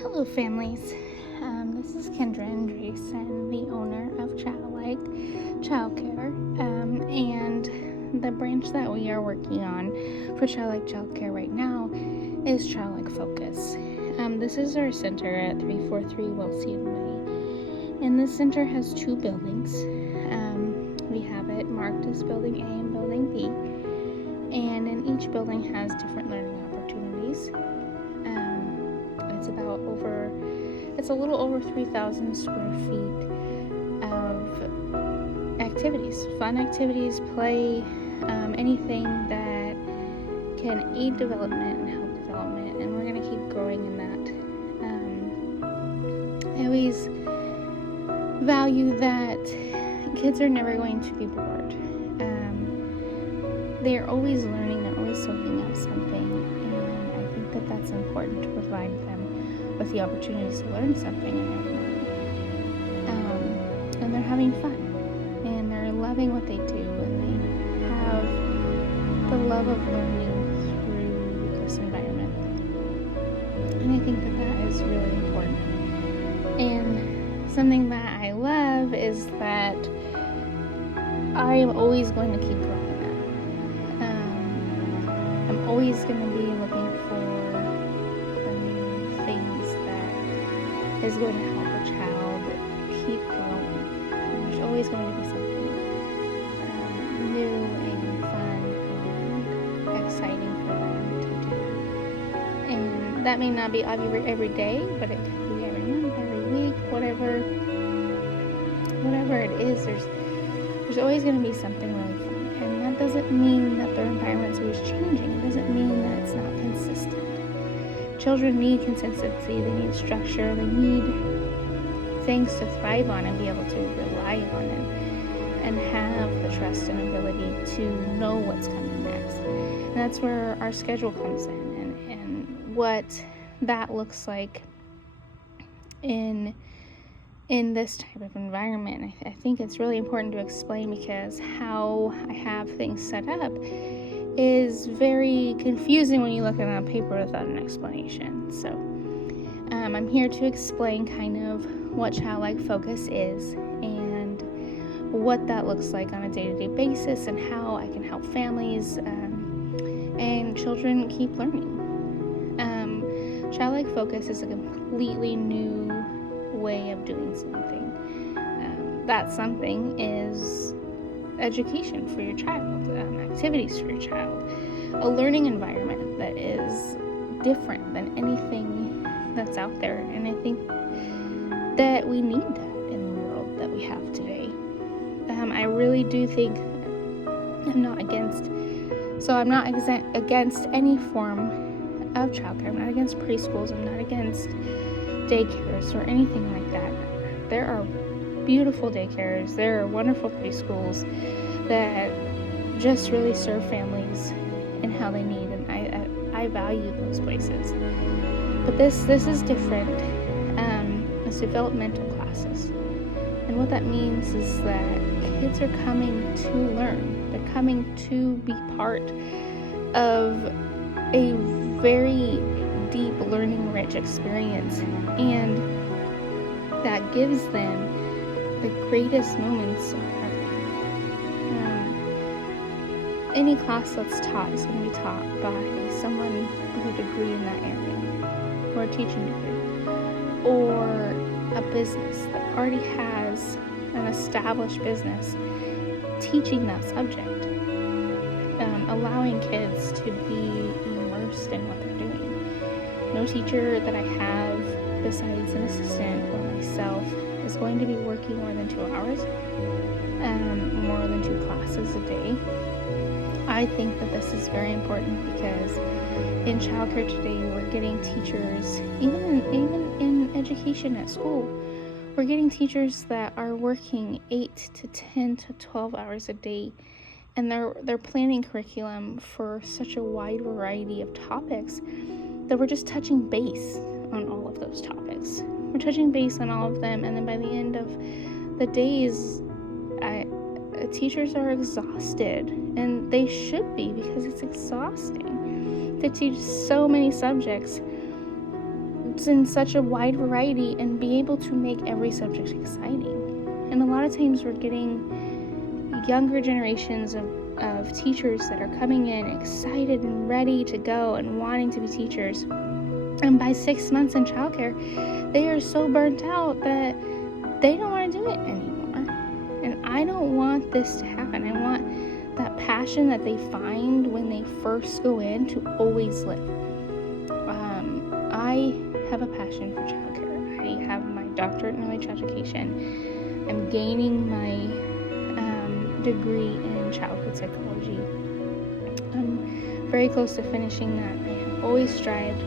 Hello, families. This is Kendra Andreessen, the owner of Childlike Childcare, and the branch that we are working on for Childlike Childcare right now is Childlike Focus. This is our center at 343 Wellesley and Way, and this center has two buildings. We have it marked as Building A and Building B, and in each building has different learning opportunities. It's a little over 3,000 square feet of activities, fun activities, play, anything that can aid development and help development, and we're going to keep growing in that. I always value that kids are never going to be bored. They are always learning, they're always soaking up something, and I think that that's important to provide them with the opportunities to learn something every morning. And they're having fun, and they're loving what they do, and they have the love of learning through this environment. And I think that that is really important. And something that I love is that I am always going to keep growing that. I'm always going to be looking for is going to help a child keep growing. There's always going to be something new and fun and exciting for them to do. And that may not be every day, but it could be every month, every week, whatever it is. There's always going to be something really fun. And that doesn't mean that their environment's always changing. It doesn't mean that it's not consistent. Children need consistency, they need structure, they need things to thrive on and be able to rely on it and have the trust and ability to know what's coming next. And that's where our schedule comes in and what that looks like in this type of environment. I think it's really important to explain because how I have things set up is very confusing when you look at it on paper without an explanation. So I'm here to explain kind of what Childlike Focus is and what that looks like on a day-to-day basis and how I can help families and children keep learning. Childlike Focus is a completely new way of doing something. That something is education for your child, activities for your child, a learning environment that is different than anything that's out there. And I think that we need that in the world that we have today. I really do think I'm not against any form of childcare. I'm not against preschools. I'm not against daycares or anything like that. There are beautiful daycares, there are wonderful preschools that just really serve families and how they need, and I value those places. But this is different. It's developmental classes, and what that means is that kids are coming to learn. They're coming to be part of a very deep learning rich experience, and that gives them the greatest moments of learning. Any class that's taught is going to be taught by someone with a degree in that area, or a teaching degree, or a business that already has an established business teaching that subject, allowing kids to be immersed in what they're doing. No teacher that I have besides an assistant or myself is going to be working more than 2 hours, more than 2 classes a day. I think that this is very important because in childcare today, we're getting teachers, even in education at school, we're getting teachers that are working 8 to 10 to 12 hours a day, and they're planning curriculum for such a wide variety of topics that we're just touching base on all of those topics. We're touching base on all of them, and then by the end of the days, teachers are exhausted, and they should be, because it's exhausting to teach so many subjects in such a wide variety and be able to make every subject exciting. And a lot of times we're getting younger generations of teachers that are coming in excited and ready to go and wanting to be teachers. And by 6 months in childcare, they are so burnt out that they don't want to do it anymore. And I don't want this to happen. I want that passion that they find when they first go in to always live. I have a passion for childcare. I have my doctorate in early child education. I'm gaining my degree in childhood psychology. I'm very close to finishing that. I have always strived.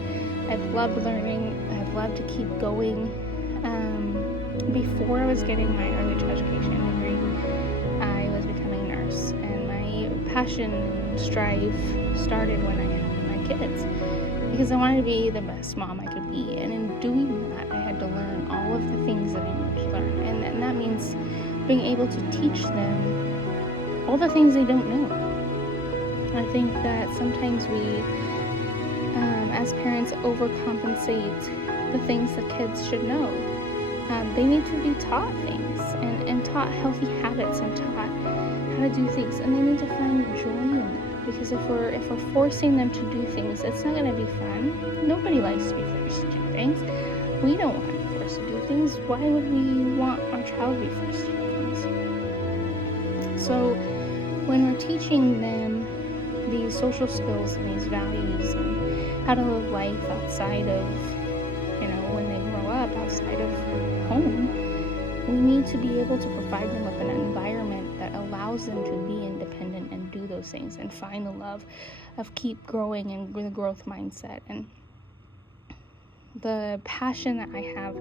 I've loved learning. I've loved to keep going. Before I was getting my early child education degree, I was becoming a nurse, and my passion and strive started when I had my kids, because I wanted to be the best mom I could be. And in doing that, I had to learn all of the things that I needed to learn, and that means being able to teach them all the things they don't know. I think that sometimes we, as parents, overcompensate the things that kids should know. They need to be taught things and taught healthy habits and taught how to do things, and they need to find joy in that. Because if we're forcing them to do things, it's not going to be fun. Nobody likes to be forced to do things. We don't want to be forced to do things. Why would we want our child to be forced to do things? So when we're teaching them these social skills and these values and how to live life outside of, when they grow up, outside of home, we need to be able to provide them with an environment that allows them to be independent and do those things and find the love of keep growing and the growth mindset. And the passion that I have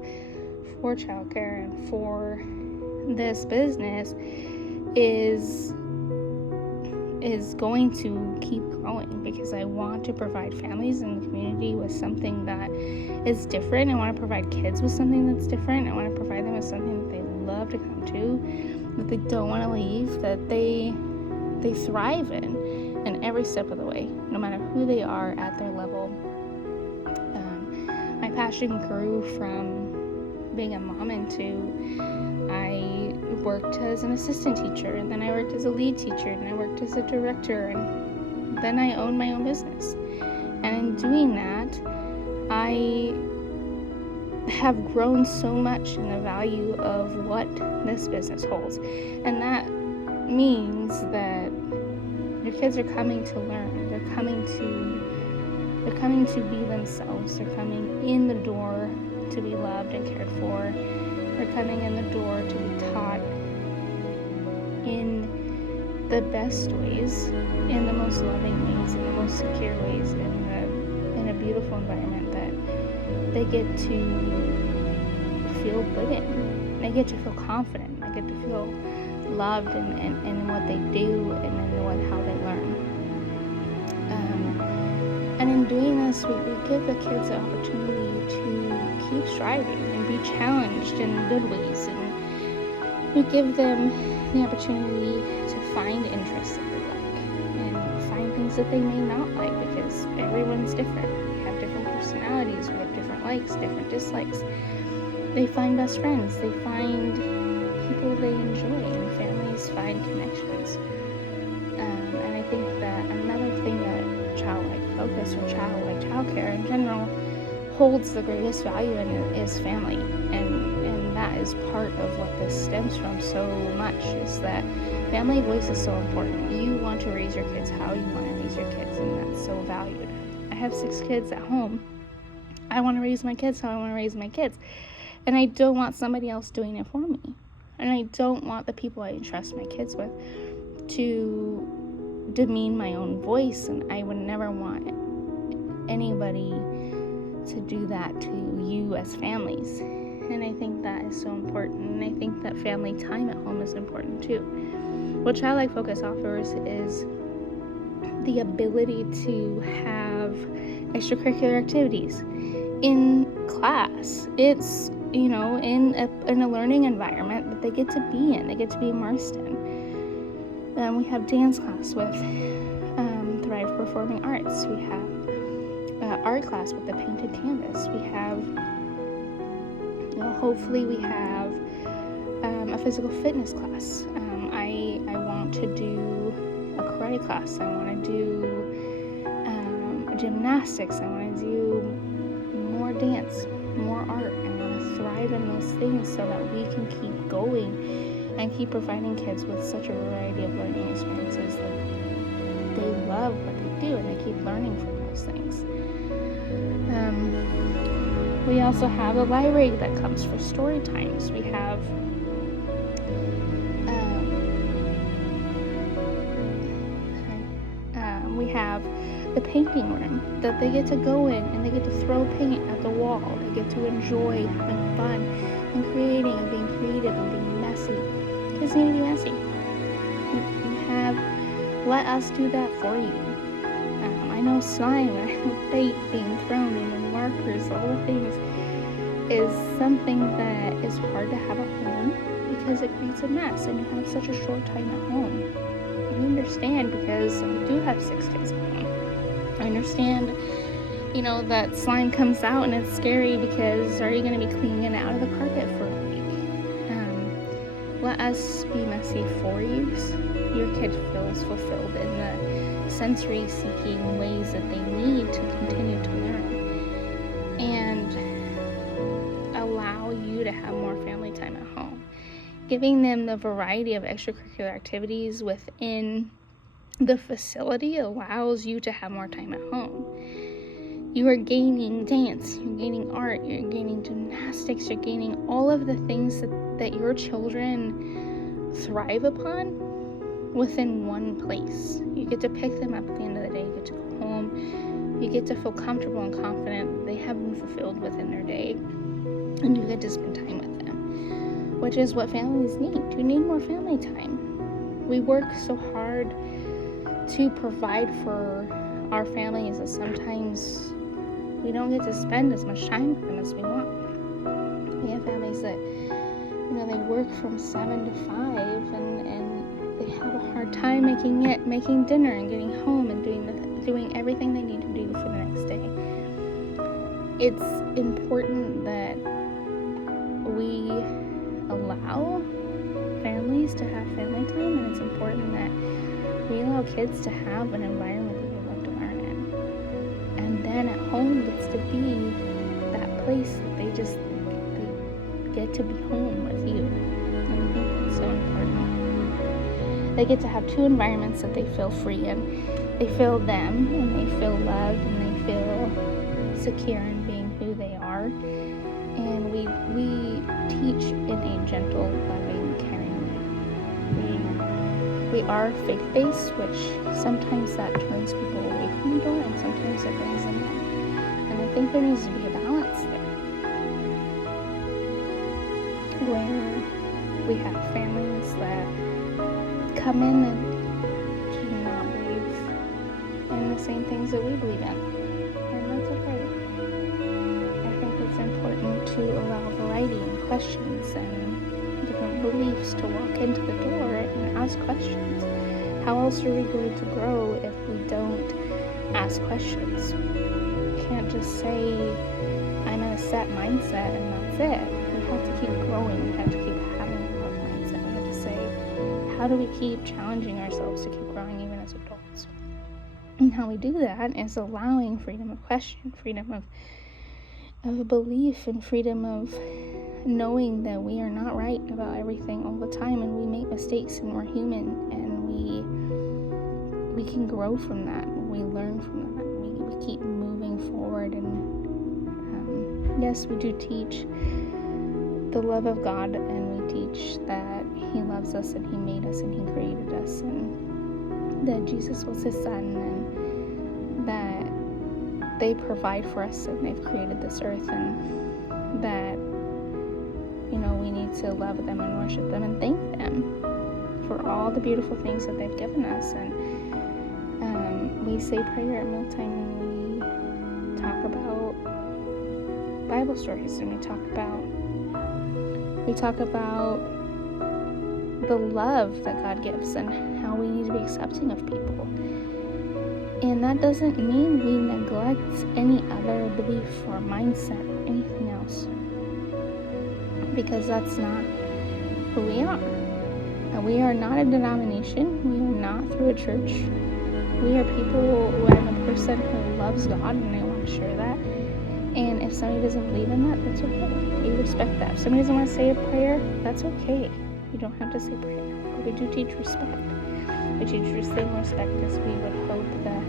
for childcare and for this business is going to keep growing, because I want to provide families in the community with something that is different. I want to provide kids with something that's different. I want to provide them with something that they love to come to, that they don't want to leave, that they thrive in every step of the way, no matter who they are at their level. My passion grew from being a mom into I worked as an assistant teacher, and then I worked as a lead teacher, and I worked as a director, and then I owned my own business. And in doing that, I have grown so much in the value of what this business holds. And that means that your kids are coming to learn. They're coming to be themselves. They're coming in the door to be loved and cared for. They're coming in the door to be taught in the best ways, in the most loving ways, in the most secure ways, in a beautiful environment that they get to feel good in. They get to feel confident. They get to feel loved in what they do and in how they learn. And in doing this, we give the kids the opportunity to keep striving and be challenged in good ways, and we give them the opportunity to find interests that they like and find things that they may not like, because everyone's different. We have different personalities, we have different likes, different dislikes. They find best friends, they find people they enjoy, and families find connections. And I think that another thing that childlike focus or childlike childcare in general holds the greatest value in it is family, and that is part of what this stems from so much, is that family voice is so important. You want to raise your kids how you want to raise your kids, and that's so valued. I have 6 kids at home. I want to raise my kids how I want to raise my kids, and I don't want somebody else doing it for me, and I don't want the people I entrust my kids with to demean my own voice, and I would never want anybody to do that to you as families. And I think that is so important, and I think that family time at home is important too. What Childlike Focus offers is the ability to have extracurricular activities in class. It's, in a learning environment that they get to be in, they get to be immersed in. We have dance class with Thrive Performing Arts. We have art class with the painted canvas. We have hopefully we have a physical fitness class. I want to do a karate class. I want to do gymnastics. I want to do more dance, more art. I want to thrive in those things so that we can keep going and keep providing kids with such a variety of learning experiences that they love what they do and they keep learning from those things. We also have a library that comes for story times. We have the painting room that they get to go in and they get to throw paint at the wall. They get to enjoy having fun and creating and being creative and being messy. Kids need to be messy. You have let us do that for you. I know slime, I know paint being thrown in and markers, all the things is something that is hard to have at home because it creates a mess and you have such a short time at home. I understand because we do have 6 kids at home. I understand, that slime comes out and it's scary because are you going to be cleaning it out of the carpet for a week? Let us be messy for you so your kid feels fulfilled in the sensory seeking ways that they need to continue to learn and allow you to have more family time at home. Giving them the variety of extracurricular activities within the facility allows you to have more time at home. You are gaining dance, you're gaining art, you're gaining gymnastics, you're gaining all of the things that your children thrive upon within one place. You get to pick them up at the end of the day, you get to go home, you get to feel comfortable and confident they have been fulfilled within their day, and you get to spend time with them, which is what families need. You need more family time. We work so hard to provide for our families that sometimes we don't get to spend as much time with them as we want. We have families that, they work from 7 to 5 and they have a hard time making dinner and getting home and doing everything they need to do for the next day. It's important that we allow families to have family time, and it's important that we allow kids to have an environment that they love to learn in. And then at home gets to be that place that they get to be home with you. And I think it's so important. They get to have 2 environments that they feel free in. They feel them, and they feel loved, and they feel secure in being who they are. And we teach in a gentle, loving, caring way. We are faith-based, which sometimes that turns people away from the door, and sometimes it brings them in. And I think there needs to be a balance there, where we have families that come in and do not believe in the same things that we believe in, and that's okay. I think it's important to allow variety and questions and different beliefs to walk into the door and ask questions. How else are we going to grow if we don't ask questions? We can't just say, I'm in a set mindset and that's it. We have to keep growing. We have to keep having a growth mindset. We have to say, how do we keep challenging ourselves to keep growing even as adults? And how we do that is allowing freedom of question, freedom of belief, and freedom of knowing that we are not right about everything all the time, and we make mistakes, and we're human, and we can grow from that, and we learn from that. We keep moving forward, and yes, we do teach the love of God, and we teach that He loves us, and He made us, and He created us, and that Jesus was His Son, and that they provide for us, and they've created this earth, and that we need to love them and worship them and thank them for all the beautiful things that they've given us. And we say prayer at mealtime, and we talk about Bible stories, and we talk about the love that God gives and how we need to be accepting of people. And that doesn't mean we neglect any other belief or mindset or anything else. because that's not who we are. And we are not a denomination. We are not through a church. We are people. I'm a person who loves God, and I want to share that. And if somebody doesn't believe in that, that's okay. We respect that. If somebody doesn't want to say a prayer, that's okay. You don't have to say prayer. But we do teach respect. We teach the same respect as we would hope that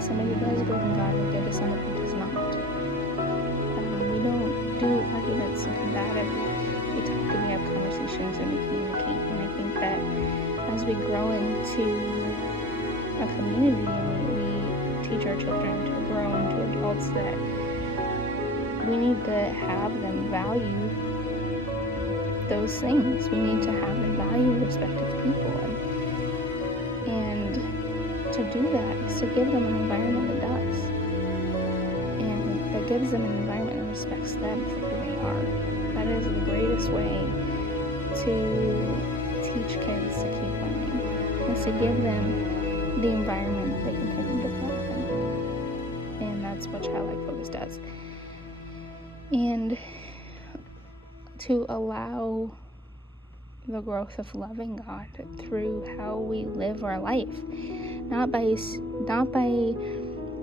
somebody who does believe in God would give to somebody who does not. We don't do arguments and combative. We talk and we have conversations and we communicate. And I think that as we grow into a community and we teach our children to grow into adults, that we need to have them value those things. We need to have them value respect of people. And to do that is to give them an environment that does. And that gives them an environment that respects them for who they are. That is the greatest way to teach kids to keep learning, is to give them the environment they can continue to develop in. And that's what Childlike Focus does. And to allow the growth of loving God through how we live our life, not by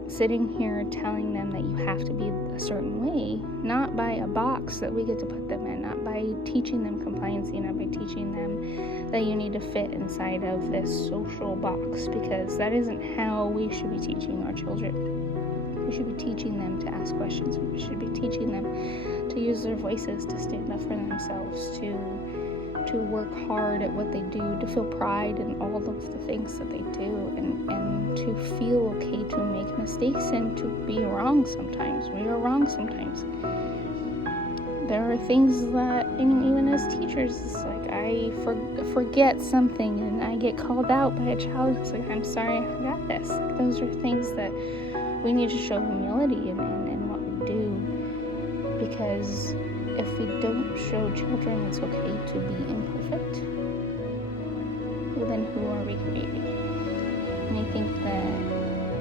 sitting here telling them that you have to be a certain way, not by a box that we get to put them in, not by teaching them compliance, not by teaching them that you need to fit inside of this social box, because that isn't how we should be teaching our children. We should be teaching them to ask questions. We should be teaching them to use their voices, to stand up for themselves, to work hard at what they do, to feel pride in all of the things that they do, and to feel okay to make mistakes and to be wrong sometimes. We are wrong sometimes. There are things that, even as teachers, it's like I forget something and I get called out by a child. It's like, I'm sorry, I forgot this. Those are things that we need to show humility in what we do, because if we don't show children it's okay to be imperfect, well, then who are we creating? And I think that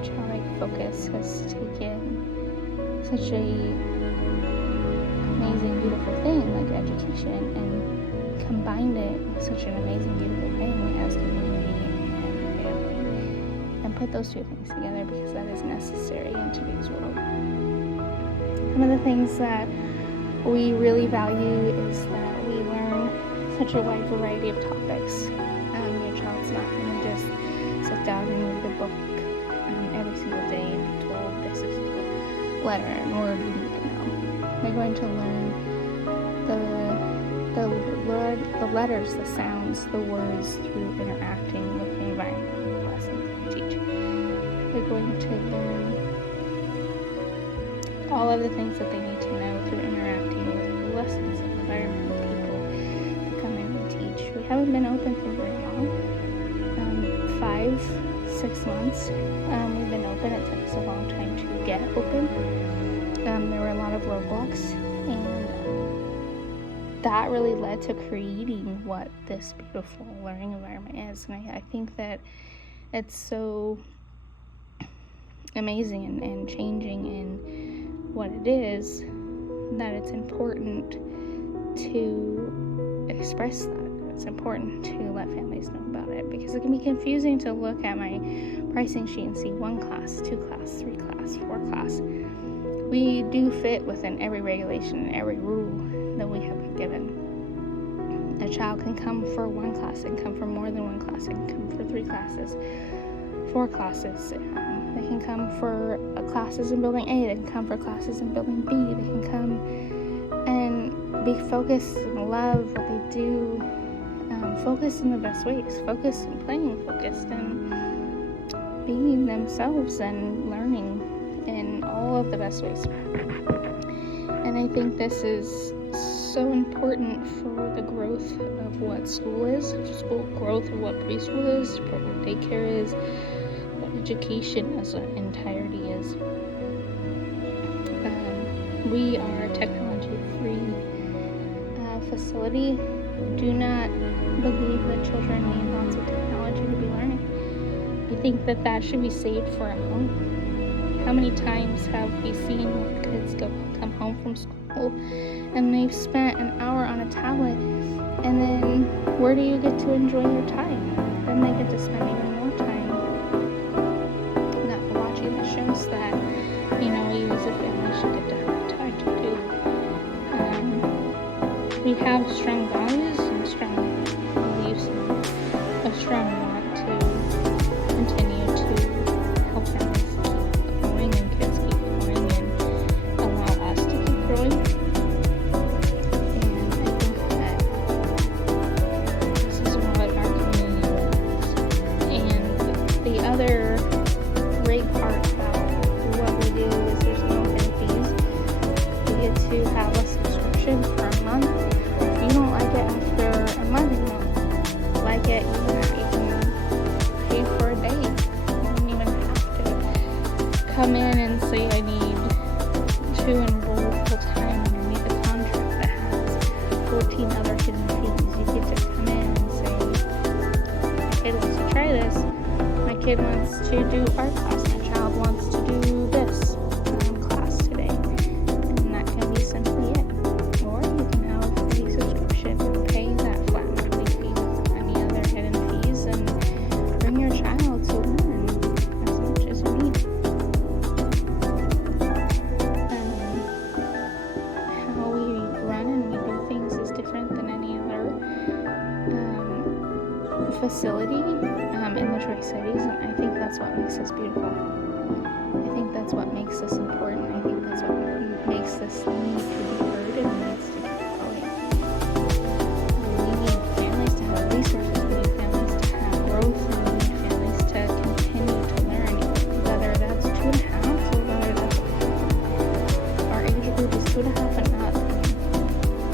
Childlike Focus has taken such a amazing, beautiful thing like education and combined it with such an amazing, beautiful thing as community and family, and put those two things together, because that is necessary in today's world. Some of the things that we really value is that we learn such a wide variety of topics. Your child's not going to just sit down and read a book every single day and be told this is the letter and word you need to know. They're going to learn the letters, the sounds, the words through interacting with the environment and the lessons we teach. They're going to learn all of the things that they need to know through interacting with the lessons and environment and people that come in and teach. We haven't been open for very long, 5-6 months. We've been open. It took us a long time to get open. There were a lot of roadblocks, and that really led to creating what this beautiful learning environment is. And I think that it's so amazing and changing in what it is, that it's important to express that. It's important to let families know about it, because it can be confusing to look at my pricing sheet and see 1 class, 2 class, 3 class, 4 class. We do fit within every regulation and every rule that we have been given. A child can come for 1 class, and come for more than 1 class, and come for 3 classes, 4 classes. They can come for classes in building A, they can come for classes in building B, they can come and be focused and love what they do, focused in the best ways, focused in playing, focused in being themselves and learning in all of the best ways. And I think this is so important for the growth of what school is, school growth of what preschool is, what daycare is, what education as an entirety is. We are a technology-free facility. Do not believe that children need lots of technology to be learning. I think that should be saved for at home. How many times have we seen kids come home from school and they've spent an hour on a tablet, and then where do you get to enjoy your time? Then they get to spend even more time watching the shows that, you as a family should get to have time to do. We have strong values and strong beliefs and a strong want to continue to help families keep growing and kids keep growing and allow us to keep growing. And I think that this is what our community needs. And the other great part about what we do is there's no hidden fees. You get to have a subscription for a month. If you don't like it after a month, you don't like it, you can pay for a day. You don't even have to come in and say I need to enroll full time underneath a contract that has 14 other hidden fees. You get to come in and say, my kid wants to try this. My kid wants to do art class. My child wants to do this class today. And that can be simply it. Or you can have a subscription and pay that flat monthly fee without any other hidden fees and bring your child to learn as much as you need. How we run and we do things is different than any other facility in the Tri-Cities, and I think that's what makes us beautiful. I think that's what makes us important. I think that's what makes us need to be heard and needs to keep going. We need families to have resources. We need families to have growth. And we need families to continue to learn, whether that's 2.5 or whether that's our age group is 2.5 and up.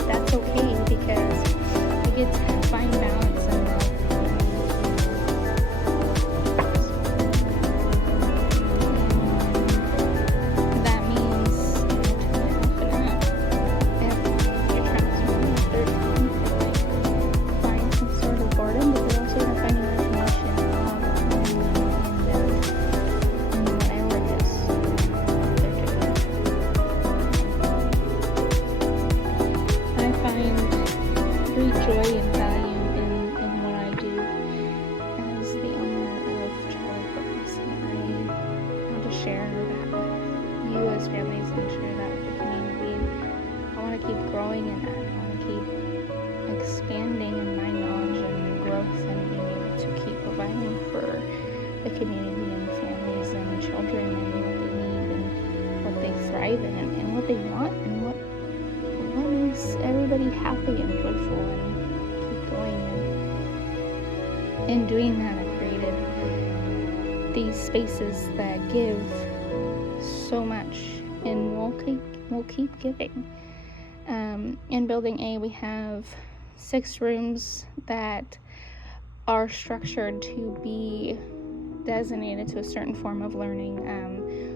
That's okay because we get to find balance and love. Joy and value in what I do as the owner of Charlie Fitness, and I want to share that with you as families and share that with the community. I want to keep growing in that. I want to keep expanding in my knowledge and growth and being able to keep providing for the community and families and children and what they need and what they thrive in and what they want and what makes everybody happy and joyful and keep going. And in doing that, I've created these spaces that give so much, and we'll keep giving. In Building A, we have 6 rooms that are structured to be designated to a certain form of learning.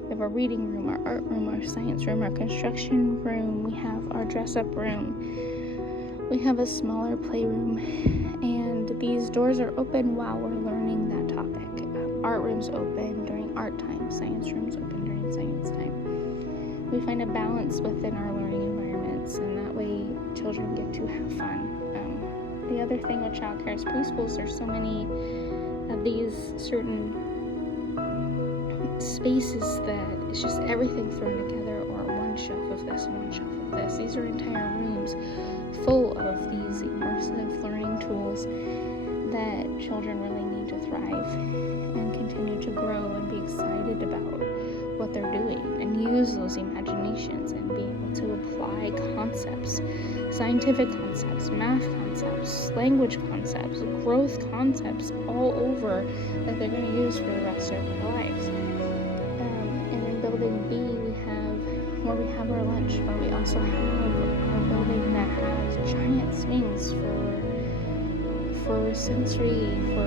We have our reading room, our art room, our science room, our construction room. We have our dress-up room. We have a smaller playroom, and these doors are open while we're learning that topic. Art room's open during art time. Science room's open during science time. We find a balance within our learning environments, and that way children get to have fun. The other thing with Child Cares Preschools, there's so many of these certain spaces that it's just everything thrown together, or one shelf of this and one shelf of this. These are entire rooms full of these immersive learning tools that children really need to thrive and continue to grow and be excited about what they're doing and use those imaginations and be able to apply concepts, scientific concepts, math concepts, language concepts, growth concepts all over that they're going to use for the rest of their lives. And in Building B, we have our lunch, but we also have our building that has giant swings for sensory, for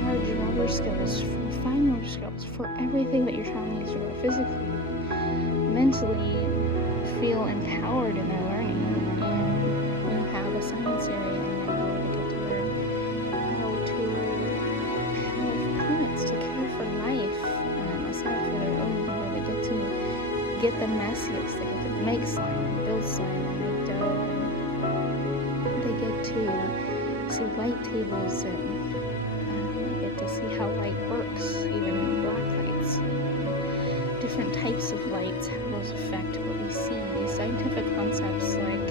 large motor skills, for fine motor skills, for everything that your child needs to grow physically, mentally, feel empowered in their learning. And we have a science area in there where they get to learn how to have plants to care for life, aside for their own get the messiest. They get to make slime and build slime and make dough. And they get to see light tables and they get to see how light works, even black lights. Different types of lights, how those affect what we see. These scientific concepts like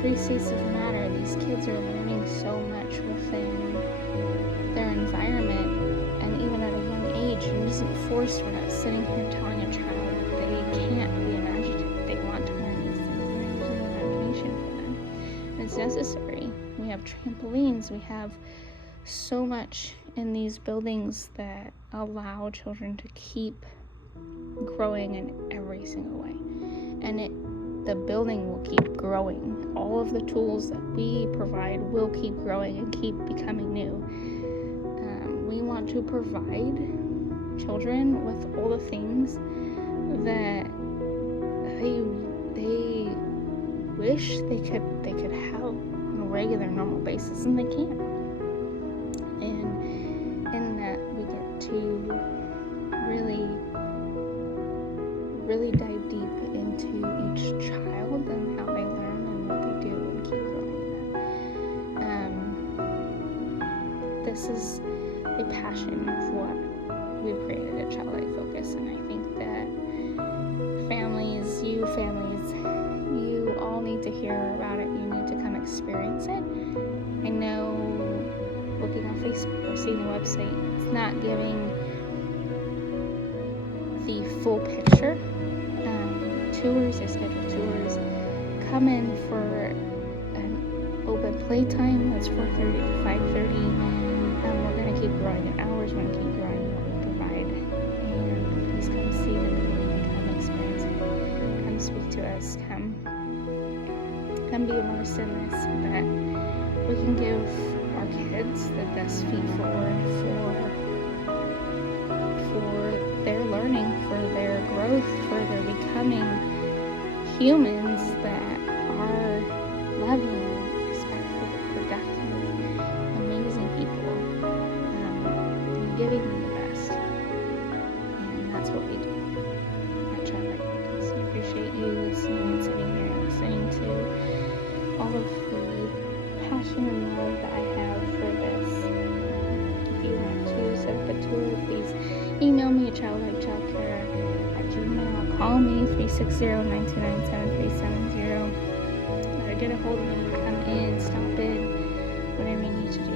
3 states of matter, these kids are learning so much within their environment, and even at a young age. It isn't forced. We're not sitting here telling a child that they can't be imaginative. They want to learn these things. We're using imagination for them. And it's necessary. We have trampolines. We have so much in these buildings that allow children to keep growing in every single way. And the building will keep growing. All of the tools that we provide will keep growing and keep becoming new. We want to provide children with all the things that they wish they could have on a regular, normal basis, and they can't. And in that, we get to really dive deep into each child and how they learn and what they do and keep growing in that. This is a passion of what we've created at Childlike Focus, and I think that families, you all need to hear about it. You need to come experience it. I know looking on Facebook or seeing the website, it's not giving the full picture. Tours, they schedule tours. Come in for an open playtime. That's 4:30 to 5:30. We're going to keep growing in hours. We're going to keep growing what we provide. And please come see the building. Come experience it. Come speak to us. Come be immersed in this so that we can give our kids the best feet forward for their learning, for their growth, for their becoming humans that are loving, respectful, productive, amazing people, giving them the best. And that's what we do at Childlike Focus. I appreciate you listening and sitting here and listening to all of the passion and love that I have for this. If you want to set up a tour, please email me at childlikechildcare@gmail.com. Call me 360-929-7370. Get a hold of me, come in, stop in, whatever you need to do.